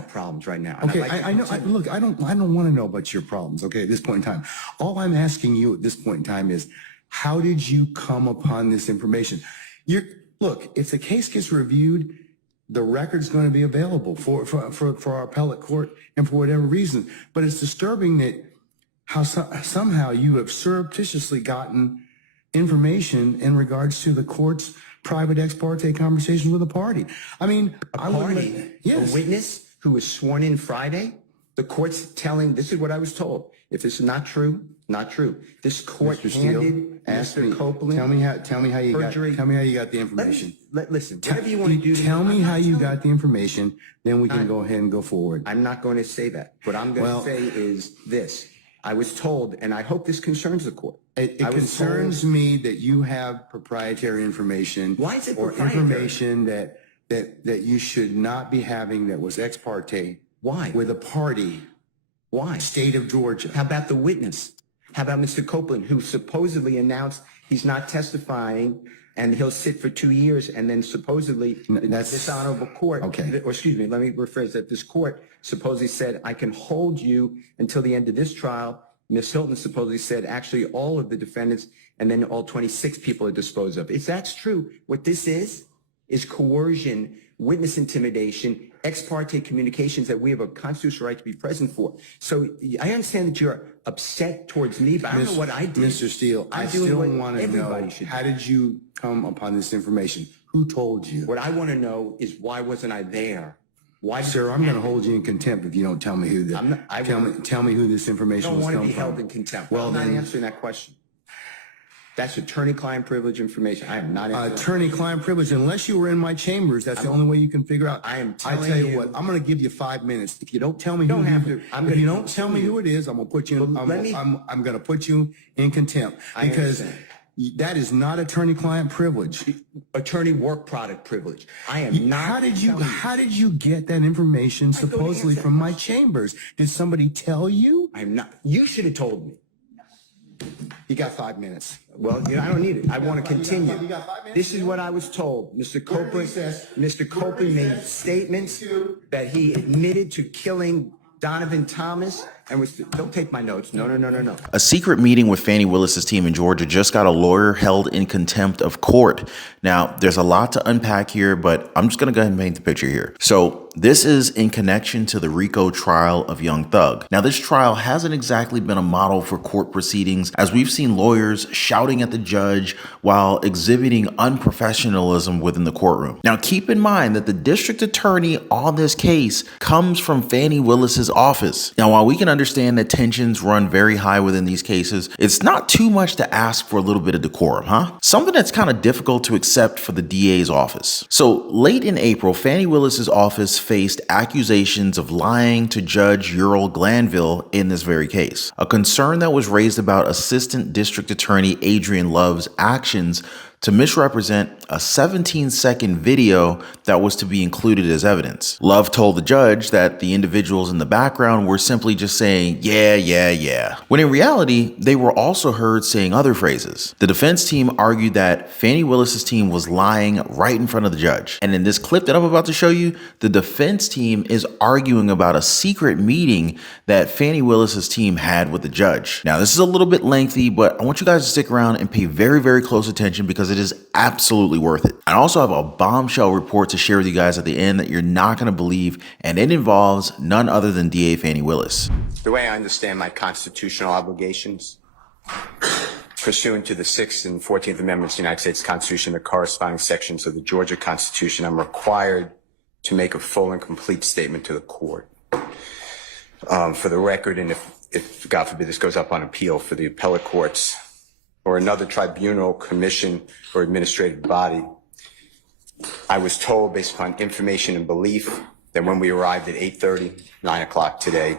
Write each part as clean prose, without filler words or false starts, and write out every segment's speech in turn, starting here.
got problems right now. Okay, I know. Look, I don't want to know about your problems. Okay, at this point in time, all I'm asking you at this point in time is, how did you come upon this information? Look, if the case gets reviewed, the record's going to be available for our appellate court and for whatever reason. But it's disturbing that how somehow you have surreptitiously gotten information in regards to the court's private ex parte conversation with a party. I mean, a witness who was sworn in Friday. The court's telling, this is what I was told. If this is not true, not true. This court handed Mr. Copeland. Tell me how you got the information. Listen, whatever you want to do. Tell me how you got the information, then we can go ahead and go forward. I'm not going to say that. What I'm going to say is this. I was told, and I hope this concerns the court. It concerns me that you have proprietary information. Why is it or proprietary? Information that you should not be having that was ex parte. Why? With a party. Why? State of Georgia. How about the witness? How about Mr. Copeland, who supposedly announced he's not testifying and he'll sit for 2 years, and then supposedly this honorable court, or excuse me, let me rephrase that. This court supposedly said, I can hold you until the end of this trial. Ms. Hilton supposedly said, actually, all of the defendants and then all 26 people are disposed of. If that's true, what this is coercion, witness intimidation, ex parte communications that we have a constitutional right to be present for. So I understand that you're upset towards me, but I don't know what I did. Mr. Steele, I still want to know, how did you come upon this information? Who told you? What I want to know is, why wasn't I there? Why? Sir, I'm going to hold you in contempt if you don't tell me who tell me who this information was coming from. I don't want to be held in contempt. Well, I'm not answering that question. That's attorney-client privilege information. I am not attorney-client privilege. Unless you were in my chambers, that's the only way you can figure out. I am telling you. I tell you what, I'm going to give you 5 minutes. If you don't tell me if you don't tell me who it is, I'm going to put you in, I'm going to put you in contempt, because that is not attorney-client privilege. Attorney work product privilege. I am not. How did you get that information supposedly from my chambers? Did somebody tell you? I'm not. You should have told me. You got 5 minutes. Well, I don't need it. I want to continue. This is what I was told. Mr. Copeland made statements that he admitted to killing Donovan Thomas and was, don't take my notes. No. A secret meeting with Fani Willis's team in Georgia just got a lawyer held in contempt of court. Now, there's a lot to unpack here, but I'm just going to go ahead and paint the picture here. So this is in connection to the RICO trial of Young Thug. Now, this trial hasn't exactly been a model for court proceedings, as we've seen lawyers shouting at the judge while exhibiting unprofessionalism within the courtroom. Now, keep in mind that the district attorney on this case comes from Fani Willis's office. Now, while we can understand that tensions run very high within these cases, it's not too much to ask for a little bit of decorum, huh? Something that's kind of difficult to accept for the DA's office. So late in April, Fani Willis's office faced accusations of lying to Judge Ural Glanville in this very case. A concern that was raised about Assistant District Attorney Adriane Love's actions to misrepresent a 17-second video that was to be included as evidence. Love told the judge that the individuals in the background were simply just saying, yeah, when in reality, they were also heard saying other phrases. The defense team argued that Fani Willis's team was lying right in front of the judge. And in this clip that I'm about to show you, the defense team is arguing about a secret meeting that Fani Willis's team had with the judge. Now, this is a little bit lengthy, but I want you guys to stick around and pay very, very close attention, because it is absolutely worth it. I also have a bombshell report to share with you guys at the end that you're not going to believe, and it involves none other than DA Fani Willis. The way I understand my constitutional obligations, pursuant to the 6th and 14th Amendments of the United States Constitution, the corresponding sections of the Georgia Constitution, I'm required to make a full and complete statement to the court. For the record, and if God forbid this goes up on appeal for the appellate courts or another tribunal, commission, or administrative body, I was told, based upon information and belief, that when we arrived at 8:30, 9 o'clock today,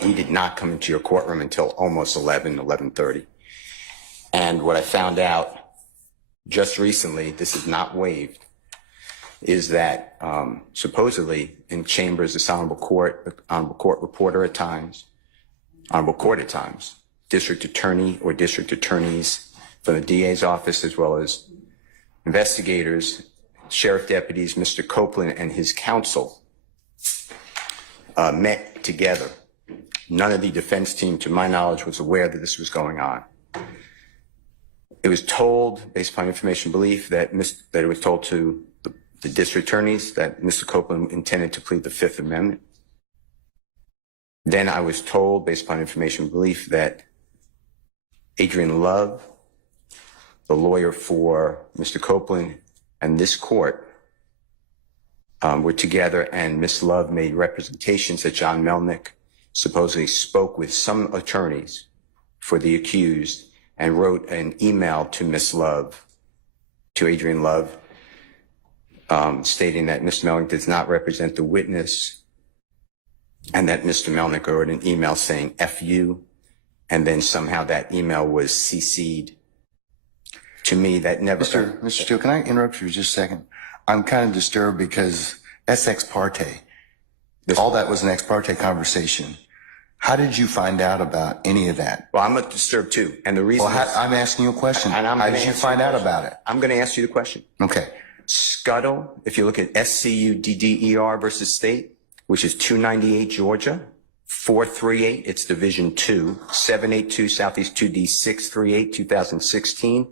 he did not come into your courtroom until almost 11:30. And what I found out just recently, this is not waived, is that supposedly in chambers, this honorable court reporter at times, honorable court at times, district attorney or district attorneys from the DA's office, as well as investigators, sheriff deputies, Mr. Copeland and his counsel, met together. None of the defense team, to my knowledge, was aware that this was going on. It was told, based upon information belief, that it was told to the district attorneys that Mr. Copeland intended to plead the Fifth Amendment. Then I was told, based upon information belief, that Adriane Love, the lawyer for Mr. Copeland, and this court were together, and Ms. Love made representations that John Melnick supposedly spoke with some attorneys for the accused and wrote an email to Ms. Love, to Adriane Love, stating that Mr. Melnick does not represent the witness, and that Mr. Melnick wrote an email saying F you, and then somehow that email was CC'd to me. That never... Mr. Steele, can I interrupt you just a second? I'm kind of disturbed because that's ex parte. All that was an ex parte conversation. How did you find out about any of that? Well, I'm disturbed too. And the reason I'm asking you a question. How did you find out about it? I'm going to ask you the question. Okay. Scuttle, if you look at SCUDDER versus State, which is 298 Georgia, 438, it's Division 2, 782 Southeast 2D 638, 2016.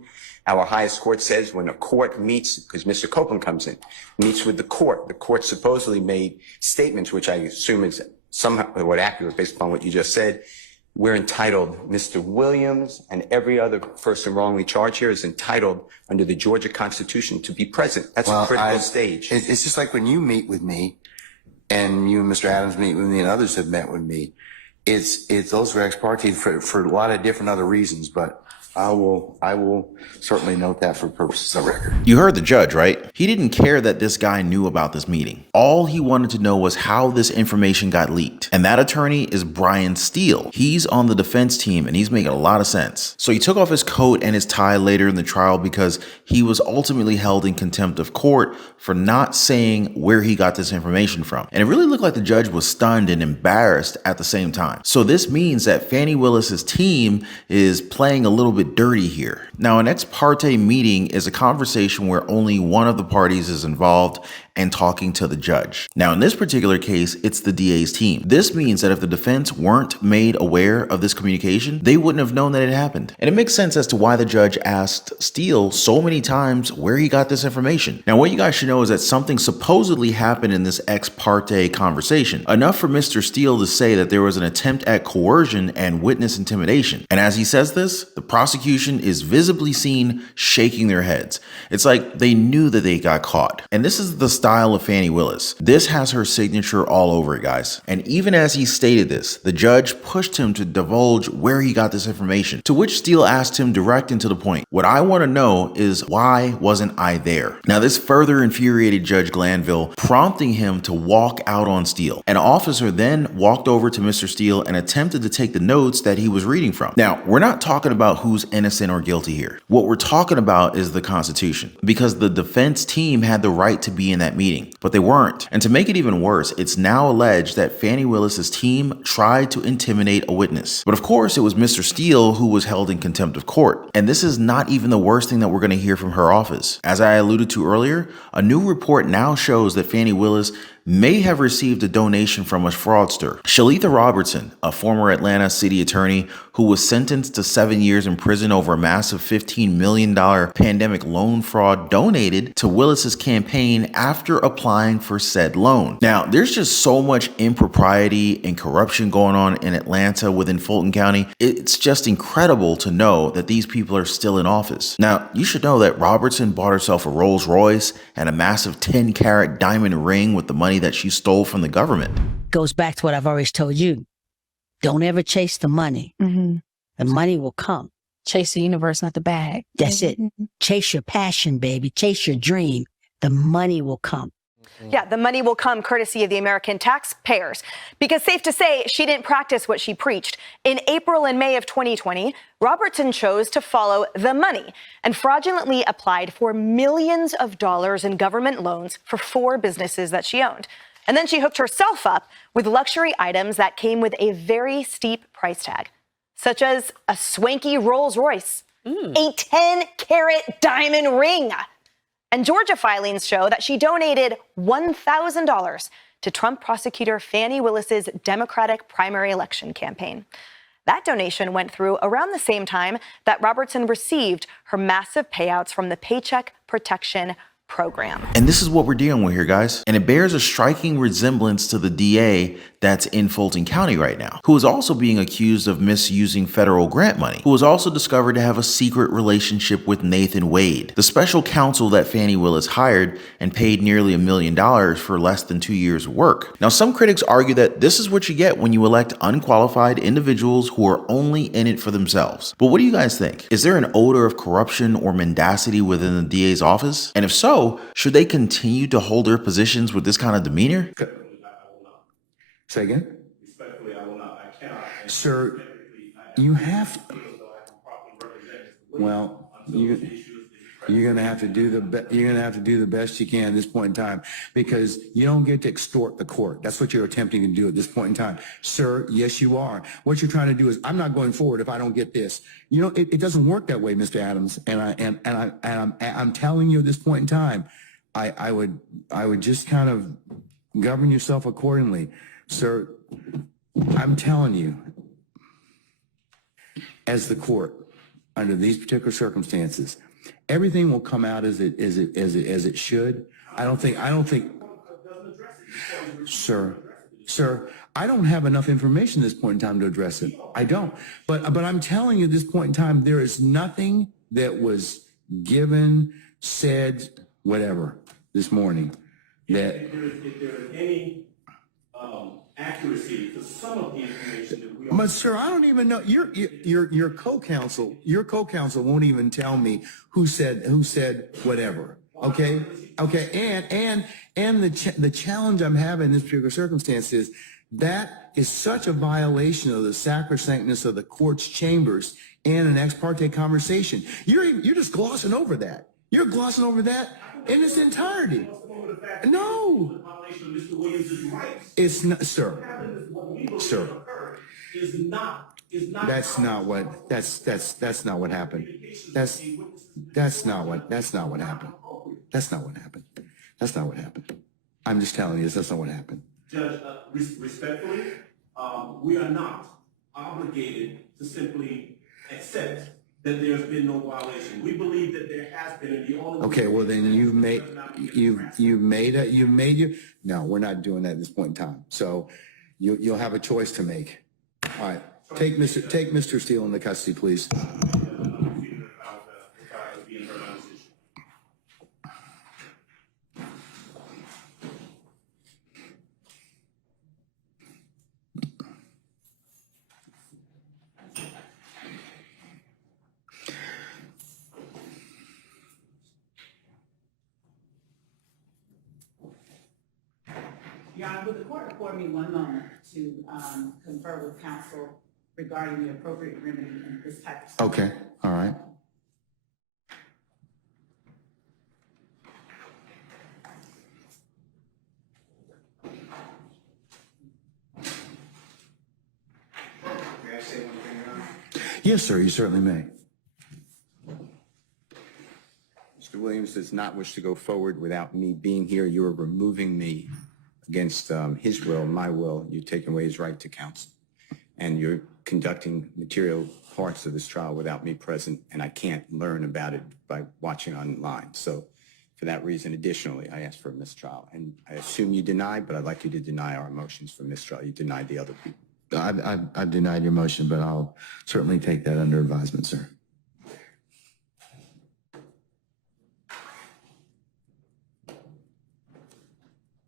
Our highest court says when a court meets, because Mr. Copeland comes in, meets with the court supposedly made statements, which I assume is somewhat accurate based upon what you just said. We're entitled, Mr. Williams and every other person wrongly charged here is entitled under the Georgia Constitution to be present. That's a critical stage. It's just like when you meet with me and you and Mr. Adams meet with me and others have met with me. It's those were ex parte for a lot of different other reasons, but I will certainly note that for purposes of record. You heard the judge, right? He didn't care that this guy knew about this meeting. All he wanted to know was how this information got leaked. And that attorney is Brian Steele. He's on the defense team and he's making a lot of sense. So he took off his coat and his tie later in the trial because he was ultimately held in contempt of court for not saying where he got this information from. And it really looked like the judge was stunned and embarrassed at the same time. So this means that Fani Willis's team is playing a little bit dirty here. Now, an ex parte meeting is a conversation where only one of the parties is involved and talking to the judge. Now, in this particular case, it's the DA's team. This means that if the defense weren't made aware of this communication, they wouldn't have known that it happened. And it makes sense as to why the judge asked Steele so many times where he got this information. Now, what you guys should know is that something supposedly happened in this ex parte conversation, enough for Mr. Steele to say that there was an attempt at coercion and witness intimidation. And as he says this, the prosecution is visibly seen shaking their heads. It's like they knew that they got caught. And this is the style of Fani Willis. This has her signature all over it, guys. And even as he stated this, the judge pushed him to divulge where he got this information, to which Steele asked him direct and to the point. What I want to know is why wasn't I there? Now, this further infuriated Judge Glanville, prompting him to walk out on Steele. An officer then walked over to Mr. Steele and attempted to take the notes that he was reading from. Now, we're not talking about who's innocent or guilty here. What we're talking about is the Constitution, because the defense team had the right to be in that meeting, but they weren't. And to make it even worse, it's now alleged that Fani Willis's team tried to intimidate a witness. But of course, it was Mr. Steele who was held in contempt of court. And this is not even the worst thing that we're going to hear from her office. As I alluded to earlier, a new report now shows that Fani Willis may have received a donation from a fraudster. Shalitha Robertson, a former Atlanta city attorney who was sentenced to 7 years in prison over a massive $15 million pandemic loan fraud, donated to Willis's campaign after applying for said loan. Now, there's just so much impropriety and corruption going on in Atlanta within Fulton County. It's just incredible to know that these people are still in office. Now, you should know that Robertson bought herself a Rolls Royce and a massive 10-carat diamond ring with the money that she stole from the government. Goes back to what I've always told you. Don't ever chase the money. Mm-hmm. The money will come. Chase the universe, not the bag. That's it. Chase your passion, baby. Chase your dream. The money will come. Yeah, the money will come courtesy of the American taxpayers. Because safe to say, she didn't practice what she preached. In April and May of 2020, Robertson chose to follow the money and fraudulently applied for millions of dollars in government loans for 4 businesses that she owned. And then she hooked herself up with luxury items that came with a very steep price tag, such as a swanky Rolls Royce, a 10-carat diamond ring. And Georgia filings show that she donated $1,000 to Trump prosecutor Fani Willis's Democratic primary election campaign. That donation went through around the same time that Robertson received her massive payouts from the Paycheck Protection Program. And this is what we're dealing with here, guys. And it bears a striking resemblance to the DA that's in Fulton County right now, who is also being accused of misusing federal grant money, who was also discovered to have a secret relationship with Nathan Wade, the special counsel that Fani Willis hired and paid nearly $1 million for less than 2 years of work. Now, some critics argue that this is what you get when you elect unqualified individuals who are only in it for themselves. But what do you guys think? Is there an odor of corruption or mendacity within the DA's office? And if so, should they continue to hold their positions with this kind of demeanor? Say again? Respectfully, I will not. I cannot. Sir, you have, well, you're gonna have to do the best you can at this point in time, because you don't get to extort the court. That's what you're attempting to do at this point in time. Sir, yes, you are. What you're trying to do is, I'm not going forward if I don't get this. You know, it doesn't work that way, Mr. Adams. And I'm telling you at this point in time, I would just kind of govern yourself accordingly. Sir, I'm telling you, as the court, under these particular circumstances, everything will come out as it should. I don't think, sir, I don't have enough information at this point in time to address it. I don't. But I'm telling you at this point in time, there is nothing that was given, said, whatever, this morning that. If there is any accuracy to some of the information that we are. But sir, I don't even know. Your co-counsel won't even tell me who said whatever. Okay. And the challenge I'm having in this particular circumstance is that is such a violation of the sacrosanctness of the court's chambers and an ex parte conversation. You're just glossing over that. You're glossing over that in its entirety. No. It's not, sir. Sir. That's not what happened. That's not what happened. That's not what happened. I'm just telling you, that's not what happened. Judge, respectfully, we are not obligated to simply accept that there's been no violation. We believe that there has been, and the only. Okay, well then no, we're not doing that at this point in time. So you'll have a choice to make. All right, take Mr. Steele into custody, please. Your Honor, would the court afford me one moment to confer with counsel regarding the appropriate remedy in this type of situation? Okay, all right. May I say one thing, Your Honor? Yes, sir, you certainly may. Mr. Williams does not wish to go forward without me being here. You are removing me against his will, my will. You're taking away his right to counsel. And you're conducting material parts of this trial without me present, and I can't learn about it by watching online. So for that reason, additionally, I asked for a mistrial. And I assume you deny, but I'd like you to deny our motions for mistrial. You denied the other people. I've denied your motion, but I'll certainly take that under advisement, sir.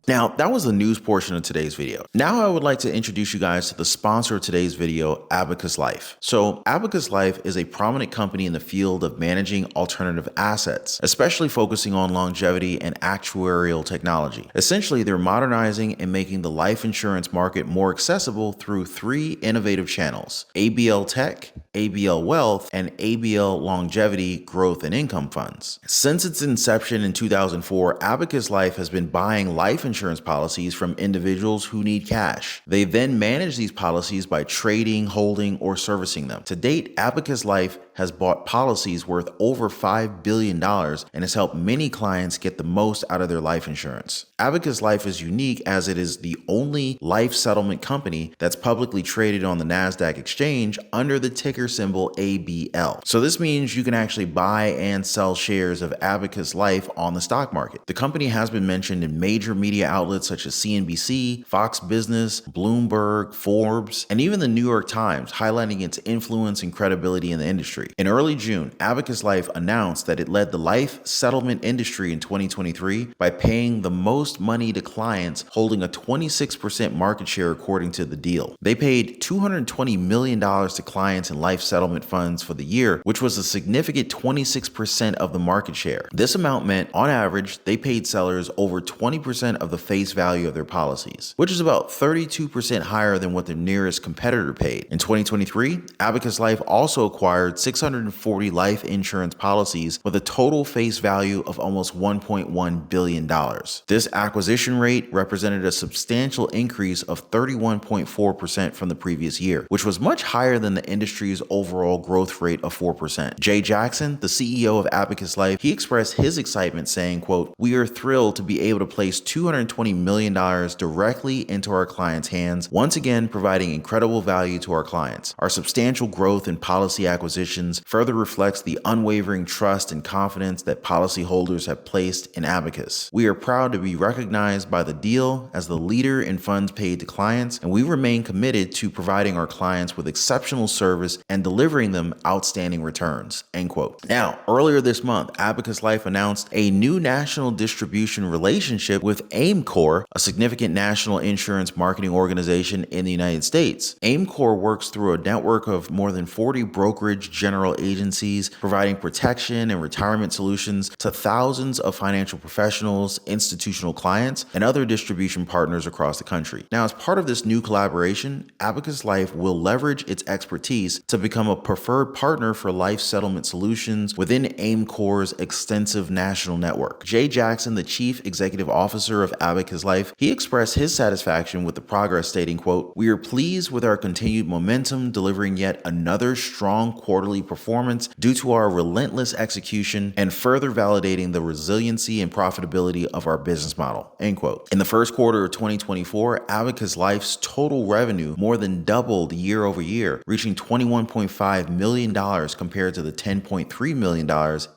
Now, that was the news portion of today's video. Now I would like to introduce you guys to the sponsor of today's video, Abacus Life. So Abacus Life is a prominent company in the field of managing alternative assets, especially focusing on longevity and actuarial technology. Essentially, they're modernizing and making the life insurance market more accessible through 3 innovative channels: ABL Tech, ABL Wealth, and ABL Longevity Growth and Income Funds. Since its inception in 2004, Abacus Life has been buying life insurance policies from individuals who need cash. They then manage these policies by trading, holding, or servicing them. To date, Abacus Life has bought policies worth over $5 billion and has helped many clients get the most out of their life insurance. Abacus Life is unique as it is the only life settlement company that's publicly traded on the NASDAQ exchange under the ticker symbol ABL. So this means you can actually buy and sell shares of Abacus Life on the stock market. The company has been mentioned in major media outlets such as CNBC, Fox Business, Bloomberg, Forbes, and even the New York Times, highlighting its influence and credibility in the industry. In early June, Abacus Life announced that it led the life settlement industry in 2023 by paying the most money to clients, holding a 26% market share according to the deal. They paid $220 million to clients in life settlement funds for the year, which was a significant 26% of the market share. This amount meant, on average, they paid sellers over 20% of the face value of their policies, which is about 32% higher than what their nearest competitor paid. In 2023, Abacus Life also acquired 640 life insurance policies with a total face value of almost $1.1 billion. This acquisition rate represented a substantial increase of 31.4% from the previous year, which was much higher than the industry's overall growth rate of 4%. Jay Jackson, the CEO of Abacus Life, he expressed his excitement saying, quote, "We are thrilled to be able to place $220 million directly into our clients' hands, once again providing incredible value to our clients. Our substantial growth in policy acquisitions further reflects the unwavering trust and confidence that policyholders have placed in Abacus. We are proud to be recognized by the deal as the leader in funds paid to clients, and we remain committed to providing our clients with exceptional service and delivering them outstanding returns." End quote. Now, earlier this month, Abacus Life announced a new national distribution relationship with AIMCOR, a significant national insurance marketing organization in the United States. AIMCOR works through a network of more than 40 brokerage general agencies, providing protection and retirement solutions to thousands of financial professionals, institutional clients, and other distribution partners across the country. Now, as part of this new collaboration, Abacus Life will leverage its expertise to become a preferred partner for life settlement solutions within AIMCOR's extensive national network. Jay Jackson, the chief executive officer of Abacus Life, he expressed his satisfaction with the progress, stating, quote, "We are pleased with our continued momentum, delivering yet another strong quarterly performance due to our relentless execution and further validating the resiliency and profitability of our business model." End quote. In the first quarter of 2024, Abacus Life's total revenue more than doubled year over year, reaching $21.5 million compared to the $10.3 million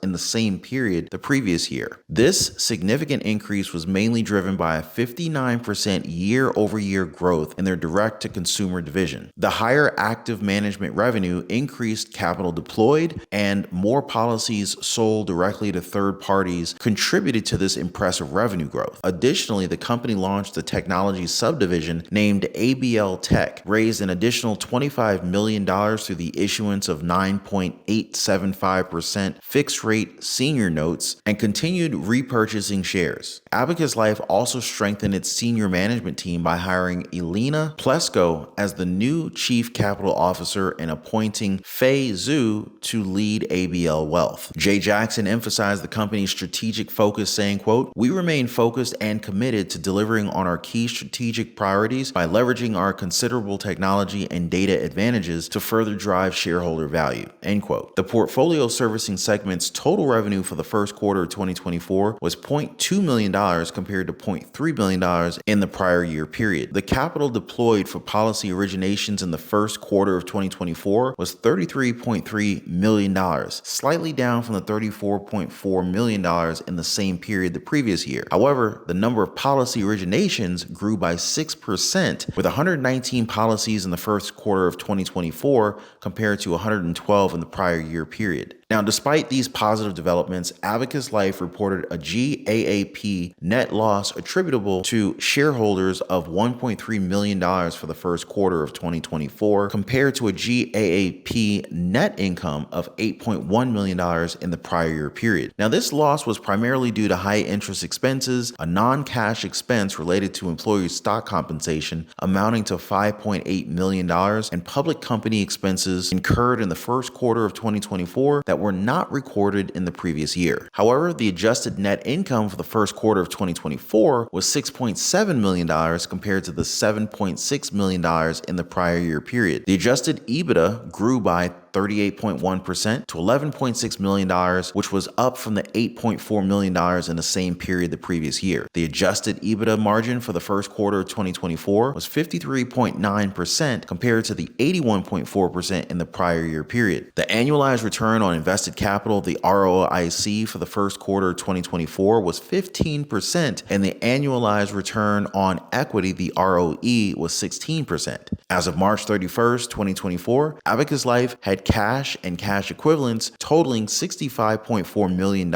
in the same period the previous year. This significant increase was mainly driven by a 59% year-over-year growth in their direct-to-consumer division. The higher active management revenue increased capital deployed, and more policies sold directly to third parties contributed to this impressive revenue growth. Additionally, the company launched a technology subdivision named ABL Tech, raised an additional $25 million through the issuance of 9.875% fixed-rate senior notes, and continued repurchasing shares. Abacus Life also strengthened its senior management team by hiring Elena Plesko as the new chief capital officer and appointing Fei Zhu to lead ABL Wealth. Jay Jackson emphasized the company's strategic focus, saying, quote, "We remain focused and committed to delivering on our key strategic priorities by leveraging our considerable technology and data advantages to further drive shareholder value." End quote. The portfolio servicing segment's total revenue for the first quarter of 2024 was $0.2 million compared to $0.3 million in the prior year period. The capital deployed for policy originations in the first quarter of 2024 was $33.3 million, slightly down from the $34.4 million in the same period the previous year. However, the number of policy originations grew by 6%, with 119 policies in the first quarter of 2024 compared to 112 in the prior year period. Now, despite these positive developments, Abacus Life reported a GAAP net loss attributable to shareholders of $1.3 million for the first quarter of 2024, compared to a GAAP net income of $8.1 million in the prior year period. Now, this loss was primarily due to high interest expenses, a non-cash expense related to employee stock compensation amounting to $5.8 million, and public company expenses incurred in the first quarter of 2024 that were not recorded in the previous year. However, the adjusted net income for the first quarter of 2024 was $6.7 million compared to the $7.6 million in the prior year period. The adjusted EBITDA grew by 38.1% to $11.6 million, which was up from the $8.4 million in the same period the previous year. The adjusted EBITDA margin for the first quarter of 2024 was 53.9% compared to the 81.4% in the prior year period. The annualized return on invested capital, the ROIC, for the first quarter of 2024 was 15%, and the annualized return on equity, the ROE, was 16%. As of March 31st, 2024, Abacus Life had cash and cash equivalents totaling $65.4 million,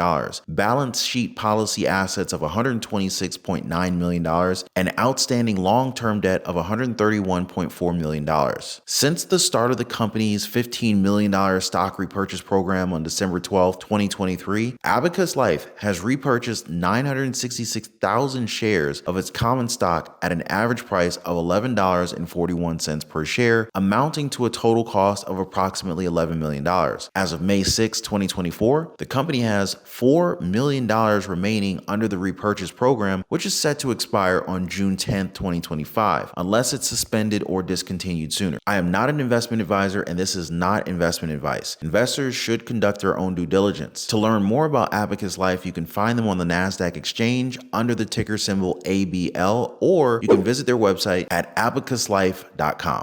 balance sheet policy assets of $126.9 million, and outstanding long-term debt of $131.4 million. Since the start of the company's $15 million stock repurchase program on December 12, 2023, Abacus Life has repurchased 966,000 shares of its common stock at an average price of $11.41 per share, amounting to a total cost of approximately $11 million. As of May 6, 2024, the company has $4 million remaining under the repurchase program, which is set to expire on June 10, 2025, unless it's suspended or discontinued sooner. I am not an investment advisor, and this is not investment advice. Investors should conduct their own due diligence. To learn more about Abacus Life, you can find them on the NASDAQ exchange under the ticker symbol ABL, or you can visit their website at abacuslife.com.